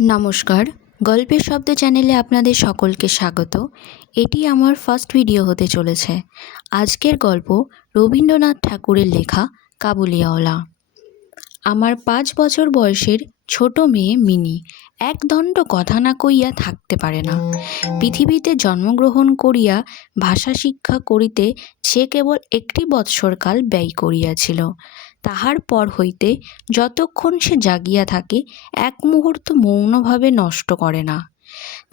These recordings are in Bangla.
নমস্কার, গল্পের শব্দ চ্যানেলে আপনাদের সকলকে স্বাগত। এটি আমার ফার্স্ট ভিডিও হতে চলেছে। আজকের গল্প রবীন্দ্রনাথ ঠাকুরের লেখা কাবুলিওয়ালা। আমার ৫ বছর বয়সের ছোট মেয়ে মিনি একদণ্ড কথা না কইয়া থাকতে পারে না। পৃথিবীতে জন্মগ্রহণ করিয়া ভাষা শিক্ষা করিতে সে কেবল ১টি বৎসরকাল ব্যয় করিয়াছিল। তাহার পর হইতে যতক্ষণ সে জাগিয়া থাকে এক মুহূর্ত মৌনভাবে নষ্ট করে না।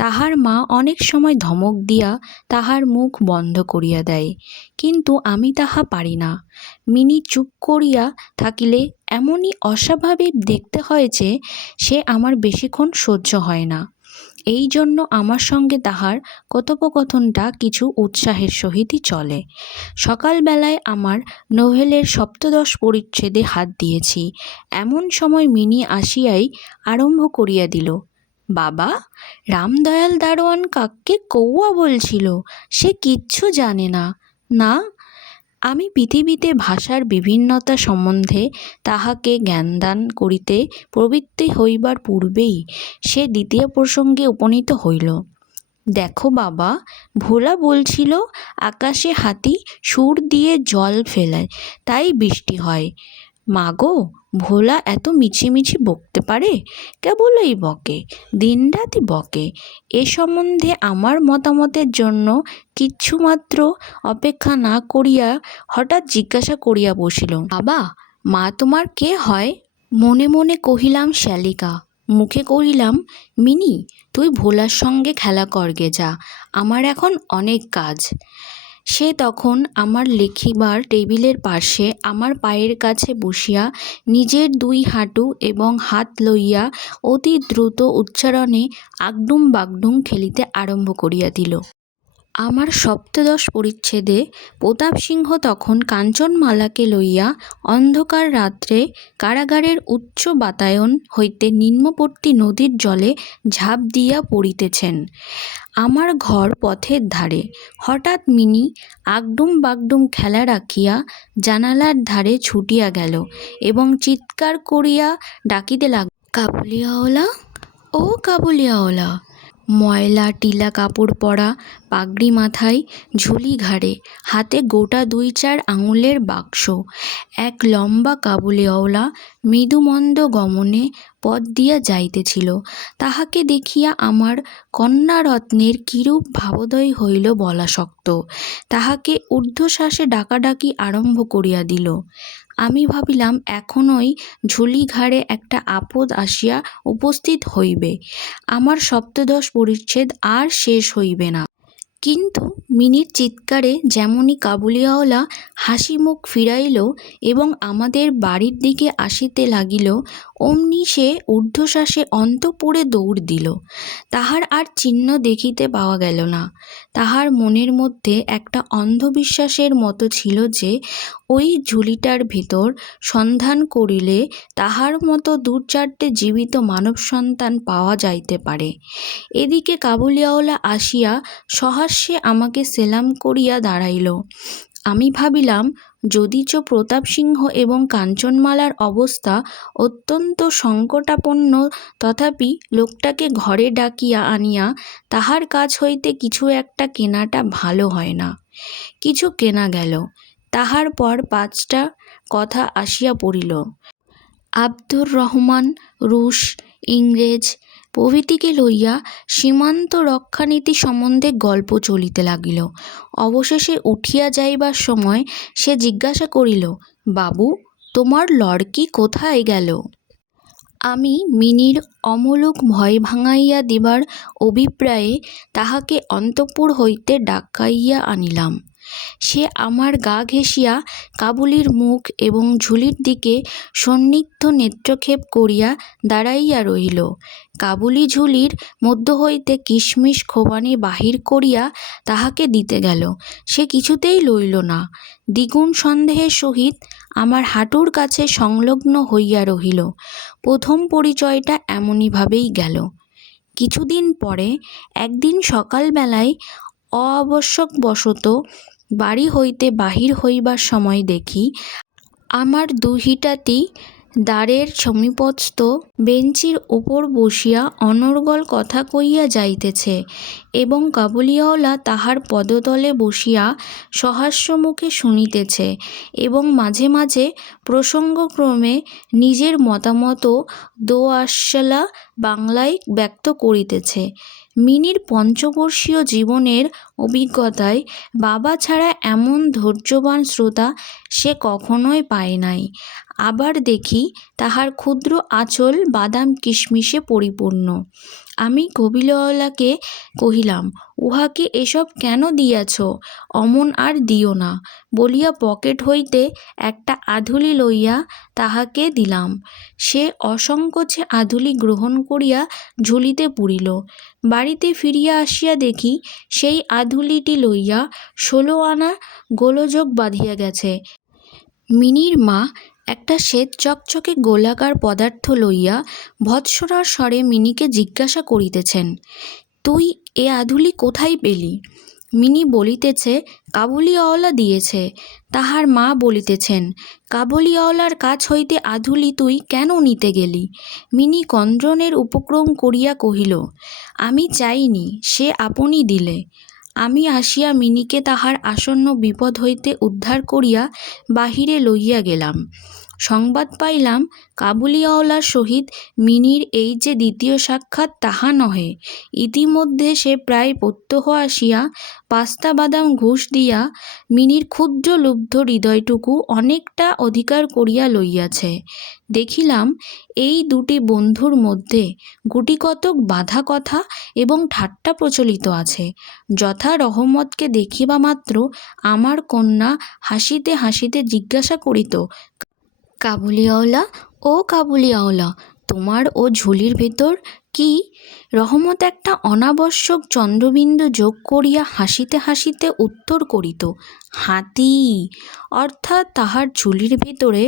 তাহার মা অনেক সময় ধমক দিয়া তাহার মুখ বন্ধ করিয়া দেয়, কিন্তু আমি তাহা পারি না। মিনি চুপ করিয়া থাকিলে এমনই অস্বাভাবিক দেখতে হয় যে সে আমার বেশিক্ষণ সহ্য হয় না। এই জন্য আমার সঙ্গে তাহার কথোপকথনটা কিছু উৎসাহের সহিতই চলে। সকালবেলায় আমার নোভেলের সপ্তদশ পরিচ্ছেদে হাত দিয়েছি, এমন সময় মিনি আসিয়াই আরম্ভ করিয়া দিল, বাবা, রামদয়াল দারোয়ান কাককে কৌয়া বলছিল, সে কিচ্ছু জানে না। না, আমি পৃথিবীতে ভাষার বিভিন্নতা সম্বন্ধে তাহাকে জ্ঞানদান করিতে প্রবৃত্তি হইবার পূর্বেই সে দ্বিতীয় প্রসঙ্গে উপনীত হইল। দেখো বাবা, ভোলা বলছিল আকাশে হাতি সুর দিয়ে জল ফেলায়, তাই বৃষ্টি হয়। মাগো, ভোলা এত মিছিমিছি বকতে পারে? কেবলই বকে, দিনরাতি বকে। এ সম্বন্ধে আমার মতামতের জন্য কিছুমাত্র অপেক্ষা না করিয়া হঠাৎ জিজ্ঞাসা করিয়া বসিল, বাবা, মা তোমার কে হয়? মনে মনে কহিলাম শ্যালিকা, মুখে কহিলাম, মিনি, তুই ভোলার সঙ্গে খেলা করগে যা, আমার এখন অনেক কাজ। সে তখন আমার লেখিবার টেবিলের পাশে আমার পায়ের কাছে বসিয়া নিজের ২ হাঁটু এবং হাত লইয়া অতি দ্রুত উচ্চারণে আগডুম বাগডুম খেলিতে আরম্ভ করিয়া দিল। আমার সপ্তদশ পরিচ্ছেদে প্রতাপসিংহ তখন কাঞ্চনমালাকে লইয়া অন্ধকার রাত্রে কারাগারের উচ্চ বাতায়ন হইতে নিম্নবর্তী নদীর জলে ঝাঁপ দিয়া পড়িতেছেন। আমার ঘর পথের ধারে। হঠাৎ মিনি আগডুম বাগডুম খেলা রাখিয়া জানালার ধারে ছুটিয়া গেল এবং চিৎকার করিয়া ডাকিতে লাগল, কাবুলিওয়ালা, ও কাবুলিওয়ালা। ময়লা টিলা কাপড় পরা, পাগড়ি মাথায়, ঝুলি ঘাড়ে, হাতে গোটা ২-৪ আঙুলের বাক্স, এক লম্বা কাবুলিওয়ালা মৃদুমন্দ গমনে পথ দিয়া যাইতেছিল। তাহাকে দেখিয়া আমার কন্যারত্নের কিরূপ ভাবোদয় হইল বলা শক্ত। তাহাকে ঊর্ধ্বশ্বাসে ডাকাডাকি আরম্ভ করিয়া দিল। আমি ভাবিলাম এখনই ঝুলি ঘাড়ে একটা আপদ আসিয়া উপস্থিত হইবে, আমার সপ্তদশ পরিচ্ছেদ আর শেষ হইবে না। কিন্তু মিনির চিৎকারে যেমনি কাবুলিওয়ালা হাসি মুখ ফিরাইল এবং আমাদের বাড়ির দিকে আসিতে লাগিল, অমনি সে ঊর্ধ্বশ্বাসে অন্তঃপুরে দৌড় দিল। তাহার আর চিহ্ন দেখিতে পাওয়া গেল না। তাহার মনের মধ্যে একটা অন্ধবিশ্বাসের মতো ছিল যে ওই ঝুলিটার ভিতর সন্ধান করিলে তাহার মতো ২-৪টে জীবিত মানব সন্তান পাওয়া যাইতে পারে। এদিকে কাবুলিওয়ালা আসিয়া সহাস্যে আমাকে সেলাম করিয়া দাঁড়াইল। আমি ভাবিলাম, যদিচ প্রতাপসিংহ এবং কাঞ্চনমালার অবস্থা অত্যন্ত সংকটাপন্ন, তথাপি লোকটাকে ঘরে ডাকিয়া আনিয়া তাহার কাছ হইতে কিছু একটা কেনাটা ভালো হয় না। কিছু কেনা গেল। তাহার পর ৫টা কথা আসিয়া পড়িল। আব্দুর রহমান, রুশ, ইংরেজ প্রভৃতিকে লইয়া সীমান্ত রক্ষানীতি সম্বন্ধে গল্প চলিতে লাগিল। অবশেষে উঠিয়া যাইবার সময় সে জিজ্ঞাসা করিল, বাবু, তোমার লড়কি কোথায় গেল? আমি মিনির অমূলক ভয় ভাঙাইয়া দিবার অভিপ্রায়ে তাহাকে অন্তঃপুর হইতে ডাকাইয়া আনিলাম। সে আমার গা ঘেঁষিয়া কাবুলির মুখ এবং ঝুলির দিকে সন্নিগ্ধ নেত্রক্ষেপ করিয়া দাঁড়াইয়া রহিল। কাবুলি ঝুলির মধ্য হইতে কিশমিশ খোবানি বাহির করিয়া তাহাকে দিতে গেল। সে কিছুতেই লইল না। দ্বিগুণ সন্দেহের সহিত আমার হাঁটুর কাছে সংলগ্ন হইয়া রহিল। প্রথম পরিচয়টা এমনিভাবেই গেল। কিছুদিন পরে একদিন সকালবেলায় অনাবশ্যকবশত বাড়ি হইতে বাহির হইবার সময় দেখি আমার দুহিটাতি দ্বারের সমীপস্থ বেঞ্চির ওপর বসিয়া অনর্গল কথা কইয়া যাইতেছে এবং কাবুলিওয়ালা তাহার পদতলে বসিয়া সহাস্য মুখে শুনিতেছে এবং মাঝে মাঝে প্রসঙ্গক্রমে নিজের মতামতও দোআঁশলা বাংলায় ব্যক্ত করিতেছে। মিনির পঞ্চবর্ষীয় জীবনের অভিজ্ঞতায় বাবা ছাড়া এমন ধৈর্যবান শ্রোতা সে কখনোই পায় নাই। আবার দেখি তাহার ক্ষুদ্র আঁচল বাদাম কিশমিশে পরিপূর্ণ। আমি কবিলওয়ালাকে কহিলাম, উহাকে এসব কেন দিয়াছ? অমন আর দিও না বলিয়া পকেট হইতে একটা আধুলি লইয়া তাহাকে দিলাম। সে অসংকোচে আধুলি গ্রহণ করিয়া ঝুলিতে পুরিল। বাড়িতে ফিরিয়া আসিয়া দেখি সেই আধুলিটি লইয়া 16 আনা গোলযোগ বাঁধিয়া গেছে। মিনির মা একটা শ্বেত চকচকে গোলাকার পদার্থ লইয়া ভৎসনার স্বরে মিনিকে জিজ্ঞাসা করিতেছেন, তুই এ আধুলি কোথায় পেলি? মিনি বলিতেছে, কাবুলিওয়ালা দিয়েছে। তাহার মা বলিতেছেন, কাবুলিওয়ালার কাছ হইতে আধুলি তুই কেন নিতে গেলি? মিনি কন্দ্রনের উপক্রম করিয়া কহিল, আমি চাইনি, সে আপনি দিলে। আমি আসিয়া মিনিকে তাহার আসন্ন বিপদ হইতে উদ্ধার করিয়া বাহিরে লইয়া গেলাম। সংবাদ পাইলাম কাবুলিওয়ালার সহিত মিনির এই যে দ্বিতীয় সাক্ষাৎ তাহা নহে। ইতিমধ্যে সে প্রায় প্রত্যহ আসিয়া পাস্তা বাদাম ঘুষ দিয়া মিনির ক্ষুদ্র লুব্ধ হৃদয়টুকু অনেকটা অধিকার করিয়া লইয়াছে। দেখিলাম এই দুটি বন্ধুর মধ্যে গুটিকতক বাঁধা কথা এবং ঠাট্টা প্রচলিত আছে। যথা রহমতকে দেখিবা মাত্র আমার কন্যা হাসিতে হাসিতে জিজ্ঞাসা করিত, কাবুলিওয়ালা, ও কাবুলিওয়ালা, তোমার ও ঝুলির ভেতর কি? রহমত একটা অনাবশ্যক চন্দ্রবিন্দু যোগ করিয়া হাসিতে হাসিতে উত্তর করিত, হাতি। অর্থাৎ তাহার ঝুলির ভেতরে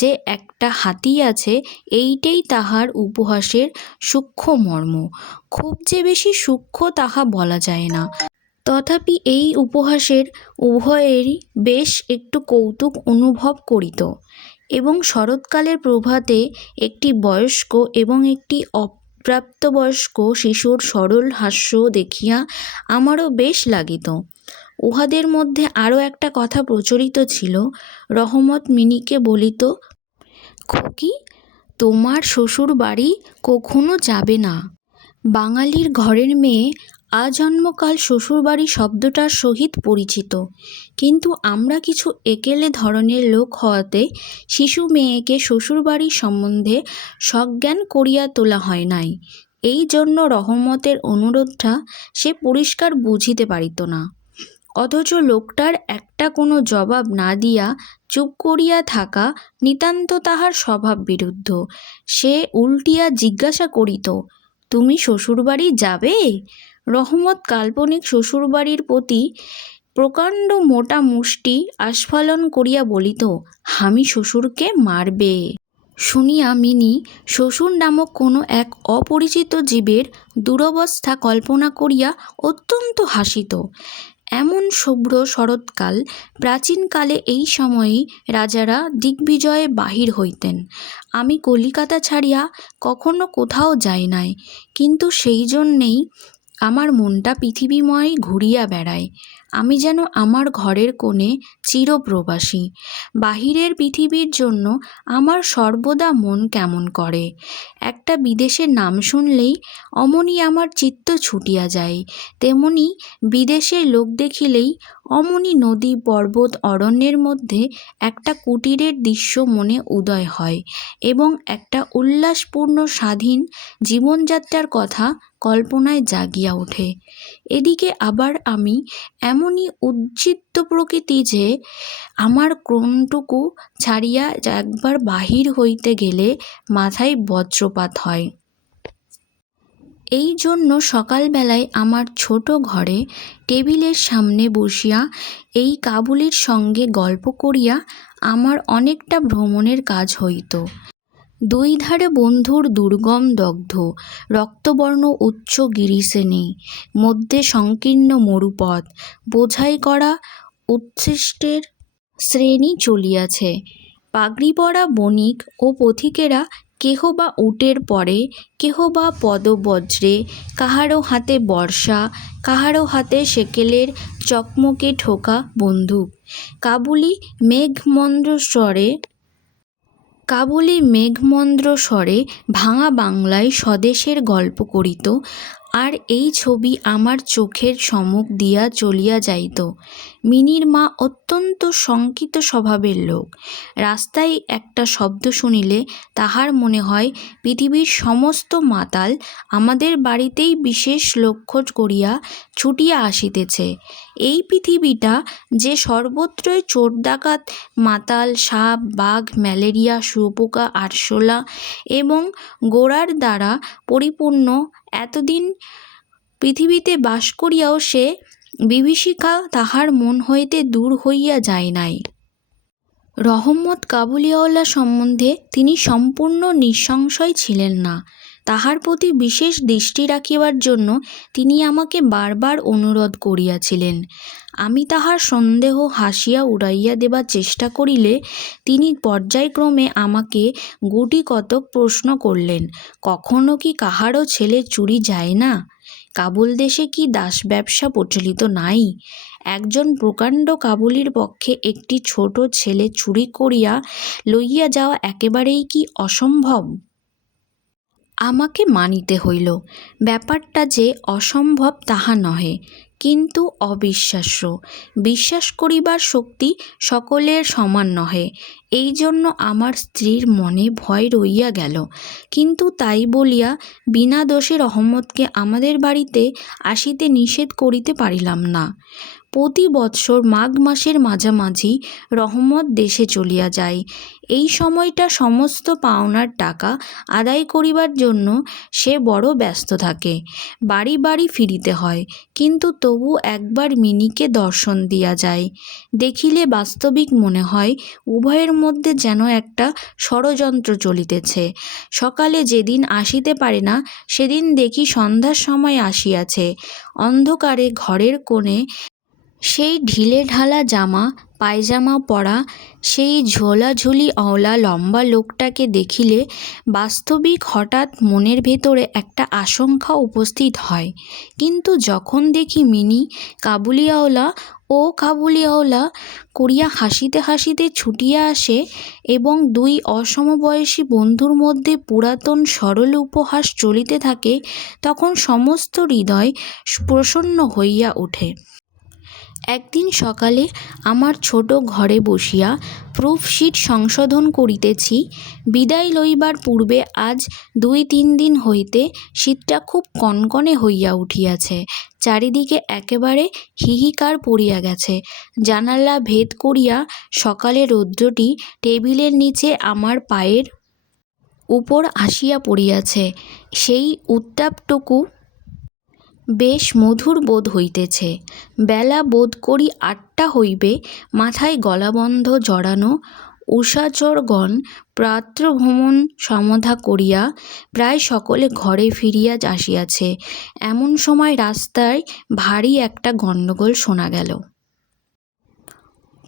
যে একটা হাতি আছে, এইটাই তাহার উপহাসের সূক্ষ্ম মর্ম। খুব যে বেশি সূক্ষ্ম তাহা বলা যায় না। তথাপি এই উপহাসের উভয়েরই বেশ একটু কৌতুক অনুভব করিত। এবং শরৎকালের প্রভাতে একটি বয়স্ক এবং একটি অপ্রাপ্তবয়স্ক শিশুর সরল হাস্য দেখিয়া আমারও বেশ লাগিত। উহাদের মধ্যে আরও একটা কথা প্রচলিত ছিল। রহমত মিনিকে বলিত, খোকি, তোমার শ্বশুর বাড়ি কখনো যাবে না। বাঙালির ঘরের মেয়ে আজন্মকাল শ্বশুরবাড়ি শব্দটার সহিত পরিচিত, কিন্তু আমরা কিছু একেলে ধরনের লোক হওয়াতে শিশু মেয়েকে শ্বশুরবাড়ির সম্বন্ধে সজ্ঞান করিয়া তোলা হয় নাই। এই জন্য রহমতের অনুরোধটা সে পরিষ্কার বুঝিতে পারিত না। অথচ লোকটার একটা কোনো জবাব না দিয়া চুপ করিয়া থাকা নিতান্ত তাহার স্বভাব বিরুদ্ধ। সে উল্টিয়া জিজ্ঞাসা করিত, তুমি শ্বশুরবাড়ি যাবে? রহমত কাল্পনিক শ্বশুরবাড়ির প্রতি প্রকাণ্ড মোটা মুষ্টি আস্ফালন করিয়া বলিত, আমি শ্বশুরকে মারবে। শুনিয়া মিনি শ্বশুর নামক কোনো এক অপরিচিত জীবের দুরবস্থা কল্পনা করিয়া অত্যন্ত হাসিত। এমন শুভ্র শরৎকাল। প্রাচীনকালে এই সময়েই রাজারা দিগ্বিজয়ে বাহির হইতেন। আমি কলিকাতা ছাড়িয়া কখনো কোথাও যাই নাই, কিন্তু সেই জন্যেই আমার মনটা পৃথিবীময় ঘুরিয়া বেড়ায়। আমি যেন আমার ঘরের কোণে চিরপ্রবাসী। বাহিরের পৃথিবীর জন্য আমার সর্বদা মন কেমন করে। একটা বিদেশের নাম শুনলেই অমনি আমার চিত্ত ছুটিয়া যায়, তেমনি বিদেশের লোক দেখিলেই অমনি নদী পর্বত অরণ্যের মধ্যে একটা কুটিরের দৃশ্য মনে উদয় হয় এবং একটা উল্লাসপূর্ণ স্বাধীন জীবনযাত্রার কথা কল্পনায় জাগিয়া ওঠে। এদিকে আবার আমি এমনই উজ্জীবিত প্রকৃতি যে আমার কোণটুকু ছাড়িয়া একবার বাহির হইতে গেলে মাথায় বজ্রপাত হয়। এই জন্য সকালবেলায় আমার ছোট ঘরে টেবিলের সামনে বসিয়া এই কাবুলির সঙ্গে গল্প করিয়া আমার অনেকটা ভ্রমণের কাজ হইত। দুই ধারে বন্ধুর দুর্গম দগ্ধ রক্তবর্ণ উচ্চ গিরিশ্রেণী, মধ্যে সংকীর্ণ মরুপথ, বোঝাই করা উচ্ছিষ্টের শ্রেণী চলিয়াছে। পাগড়ি পরা বণিক ও পথিকেরা কেহ বা উটের পরে, কেহ বা পদবজ্রে, কাহারও হাতে বর্ষা, কাহারও হাতে সেকেলের চকমকে ঠোকা বন্দুক, কাবুলি মেঘমন্দ্র স্বরে ভাঙা বাংলায় স্বদেশের গল্প করিত, আর এই ছবি আমার চোখের সম্মুখ দিয়া চলিয়া যাইত। মিনির মা অত্যন্ত শঙ্কিত স্বভাবের লোক। রাস্তায় একটা শব্দ শুনিলে তাহার মনে হয় পৃথিবীর সমস্ত মাতাল আমাদের বাড়িতেই বিশেষ লক্ষ্য করিয়া ছুটিয়া আসিতেছে। এই পৃথিবীটা যে সর্বত্রই চোর ডাকাত, মাতাল, সাপ, বাঘ, ম্যালেরিয়া, শুঁয়োপোকা, আরশোলা এবং গোড়ার দ্বারা পরিপূর্ণ, এতদিন পৃথিবীতে বাস করিয়াও সে বিভীষিকা তাহার মন হইতে দূর হইয়া যায় নাই। রহমত কাবুলিওয়ালা সম্বন্ধে তিনি সম্পূর্ণ নিঃসংশয় ছিলেন না। তাহার প্রতি বিশেষ দৃষ্টি রাখিবার জন্য তিনি আমাকে বারবার অনুরোধ করিয়াছিলেন। আমি তাহার সন্দেহ হাসিয়া উড়াইয়া দেবার চেষ্টা করিলে তিনি পর্যায়ক্রমে আমাকে গুটি কতক প্রশ্ন করলেন। কখনো কি কাহারও ছেলে চুরি যায় না? কাবুল দেশে কি দাস ব্যবসা প্রচলিত নাই? একজন প্রকাণ্ড কাবুলির পক্ষে একটি ছোট ছেলে চুরি করিয়া লইয়া যাওয়া একেবারেই কি অসম্ভব? আমাকে মানিতে হইল, ব্যাপারটা যে অসম্ভব তাহা নহে, কিন্তু অবিশ্বাস্য। বিশ্বাস করিবার শক্তি সকলের সমান নহে, এই জন্য আমার স্ত্রীর মনে ভয় রহিয়া গেল। কিন্তু তাই বলিয়া বিনা দোষে রহমতকে আমাদের বাড়িতে আসিতে নিষেধ করিতে পারিলাম না। প্রতি বৎসর মাঘ মাসের মাঝামাঝি রহমত দেশে চলিয়া যায়। এই সময়টা সমস্ত পাওনার টাকা আদায় করিবার জন্য সে বড় ব্যস্ত থাকে। বাড়ি বাড়ি ফিরিতে হয়, কিন্তু তবু একবার মিনিকে দর্শন দিয়া যায়। দেখিলে বাস্তবিক মনে হয় উভয়ের মধ্যে যেন একটা ষড়যন্ত্র চলিতেছে। সকালে যেদিন আসিতে পারে না, সেদিন দেখি সন্ধ্যার সময় আসিয়াছে। অন্ধকারে ঘরের কোণে সেই ঢিলে ঢালা জামা পায়জামা পরা, সেই ঝোলাঝুলি অওলা লম্বা লোকটাকে দেখিলে বাস্তবিক হঠাৎ মনের ভেতরে একটা আশঙ্কা উপস্থিত হয়। কিন্তু যখন দেখি মিনি কাবুলিওয়ালা করিয়া হাসিতে হাসিতে ছুটিয়া আসে এবং দুই অসমবয়সী বন্ধুর মধ্যে পুরাতন সরল উপহাস চলিতে থাকে, তখন সমস্ত হৃদয় প্রসন্ন হইয়া ওঠে। একদিন সকালে আমার ছোট ঘরে বসিয়া প্রুফশিট সংশোধন করিতেছি। বিদায় লইবার পূর্বে আজ 2-3 দিন হইতে শীতটা খুব কনকনে হইয়া উঠিয়াছে। চারিদিকে একেবারে হিহিকার পড়িয়া গেছে। জানালা ভেদ করিয়া সকালে রৌদ্রটি টেবিলের নিচে আমার পায়ের উপর আসিয়া পড়িয়াছে। সেই উত্তাপটুকু বেশ মধুর বোধ হইতেছে। বেলা বোধ করি 8টা হইবে। মাথায় গলাবন্ধ জড়ানো উষাচরগণ প্রাতঃভ্রমণ সমাধা করিয়া প্রায় সকলে ঘরে ফিরিয়া আসিয়াছে। এমন সময় রাস্তায় ভারী একটা গণ্ডগোল শোনা গেল।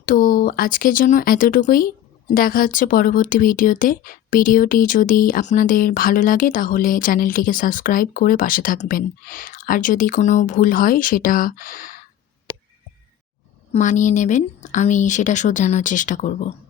তো আজকের জন্য এতটুকুই। দেখা হচ্ছে পরবর্তী ভিডিওতে। ভিডিওটি যদি আপনাদের ভালো লাগে তাহলে চ্যানেলটিকে সাবস্ক্রাইব করে পাশে থাকবেন। আর যদি কোনো ভুল হয় সেটা মানিয়ে নেবেন, আমি সেটা শোধরানোর চেষ্টা করব।